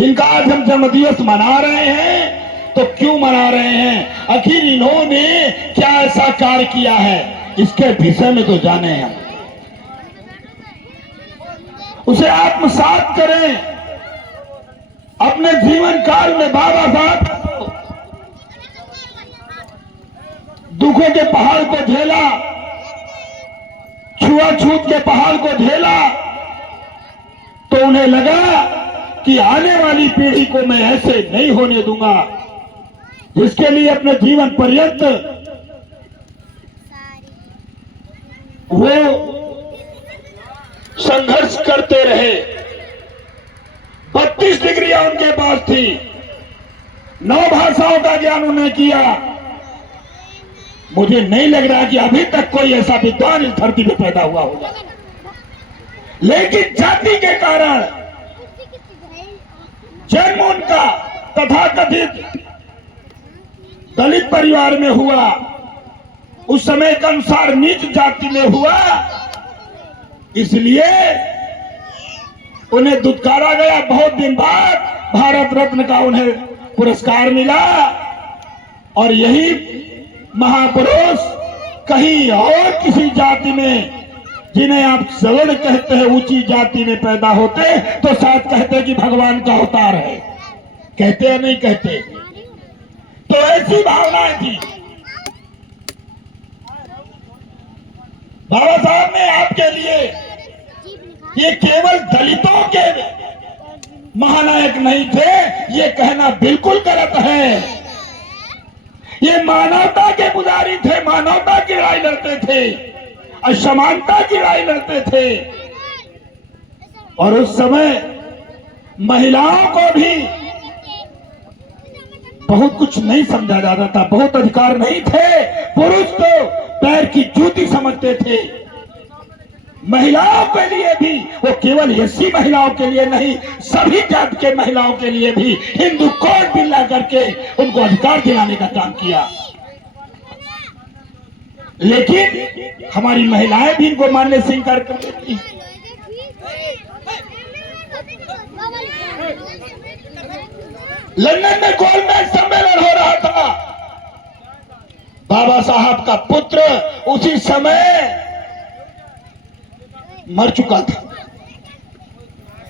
इनका आज हम जन्मदिवस मना रहे हैं तो क्यों मना रहे हैं, आखिर इन्होंने क्या ऐसा कार्य किया है, इसके विषय में तो जाने हम, उसे आत्मसात करें। अपने जीवन काल में बाबा साहब दुखों के पहाड़ को झेला, छुआछूत के पहाड़ को झेला, तो उन्हें लगा कि आने वाली पीढ़ी को मैं ऐसे नहीं होने दूंगा, जिसके लिए अपने जीवन पर्यंत वो संघर्ष करते रहे। 32 डिग्रियां उनके पास थी, 9 भाषाओं का ज्ञान उन्हें किया। मुझे नहीं लग रहा कि अभी तक कोई ऐसा विद्वान इस धरती पे पैदा हुआ होगा, लेकिन जाति के कारण जन्म उनका तथाकथित दलित परिवार में हुआ, उस समय के अनुसार नीच जाति में हुआ, इसलिए उन्हें दुत्कारा गया। बहुत दिन बाद भारत रत्न का उन्हें पुरस्कार मिला, और यही महापुरुष कहीं और किसी जाति में, जिन्हें आप सवर्ण कहते हैं, ऊंची जाति में पैदा होते तो शायद कहते कि भगवान का अवतार है, कहते या नहीं कहते? तो ऐसी भावनाएं थी। बाबा साहब ने आपके लिए ये केवल दलितों के महानायक नहीं थे, ये कहना बिल्कुल गलत है। ये मानवता के पुजारी थे, मानवता की लड़ाई लड़ते थे, असमानता की लड़ाई लड़ते थे। और उस समय महिलाओं को भी बहुत कुछ नहीं समझा जाता था, बहुत अधिकार नहीं थे। पुरुष तो पैर की जूती समझते थे। महिलाओं के लिए भी, वो केवल एससी महिलाओं के लिए नहीं, सभी जात के महिलाओं के लिए भी हिंदू कोड बिल ला करके उनको अधिकार दिलाने का काम किया। लेकिन हमारी महिलाएं भी इनको मानने से इंकार कर देती। लंदन में गोलमेज सम्मेलन हो रहा था, बाबा साहब का पुत्र उसी समय मर चुका था।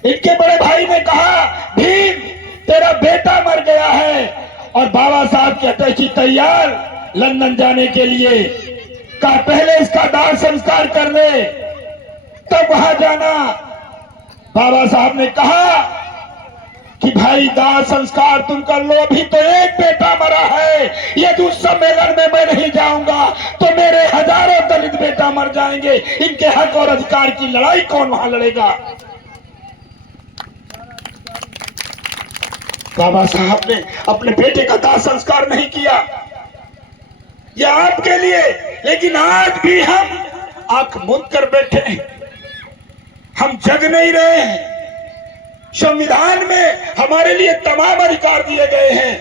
इनके बड़े भाई ने कहा, भीम तेरा बेटा मर गया है, और बाबा साहब की अटैची तैयार लंदन जाने के लिए, का पहले इसका दाह संस्कार कर ले तब वहां जाना। बाबा साहब ने कहा कि भाई दाह संस्कार तुम कर लो, अभी तो एक बेटा मरा है, यदि उस सम्मेलन में मैं नहीं जाऊंगा तो मेरे हजारों दलित बेटा मर जाएंगे, इनके हक और अधिकार की लड़ाई कौन वहां लड़ेगा। बाबा साहब ने अपने बेटे का दाह संस्कार नहीं किया, यह आपके लिए। लेकिन आज भी हम आंख मूंद कर बैठे हैं, हम जग नहीं रहे हैं। संविधान में हमारे लिए तमाम अधिकार दिए गए हैं,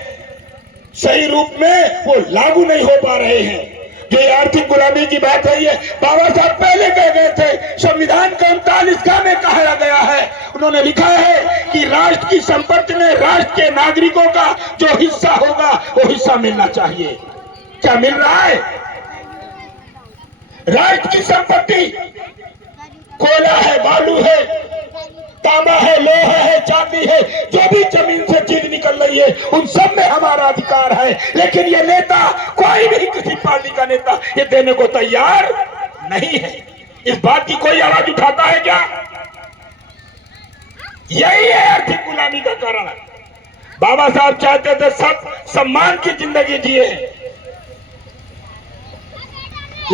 सही रूप में वो लागू नहीं हो पा रहे हैं। जो ये आर्थिक गुलामी की बात है, ये बाबा साहब पहले कह गए थे। संविधान का 39 में कहा गया है, उन्होंने लिखा है कि राष्ट्र की संपत्ति में राष्ट्र के नागरिकों का जो हिस्सा होगा वो हिस्सा मिलना चाहिए। क्या मिल रहा है? राष्ट्र की संपत्ति कोयला है, बालू है, तांबा है, लोहा है, चांदी है, जो भी जमीन से चीज निकल रही है उन सब में हमारा अधिकार है। लेकिन ये नेता, कोई भी किसी पार्टी का नेता ये देने को तैयार नहीं है। इस बात की कोई आवाज उठाता है क्या? यही है आर्थिक गुलामी का कारण। बाबा साहब चाहते थे सब सम्मान की जिंदगी जिए,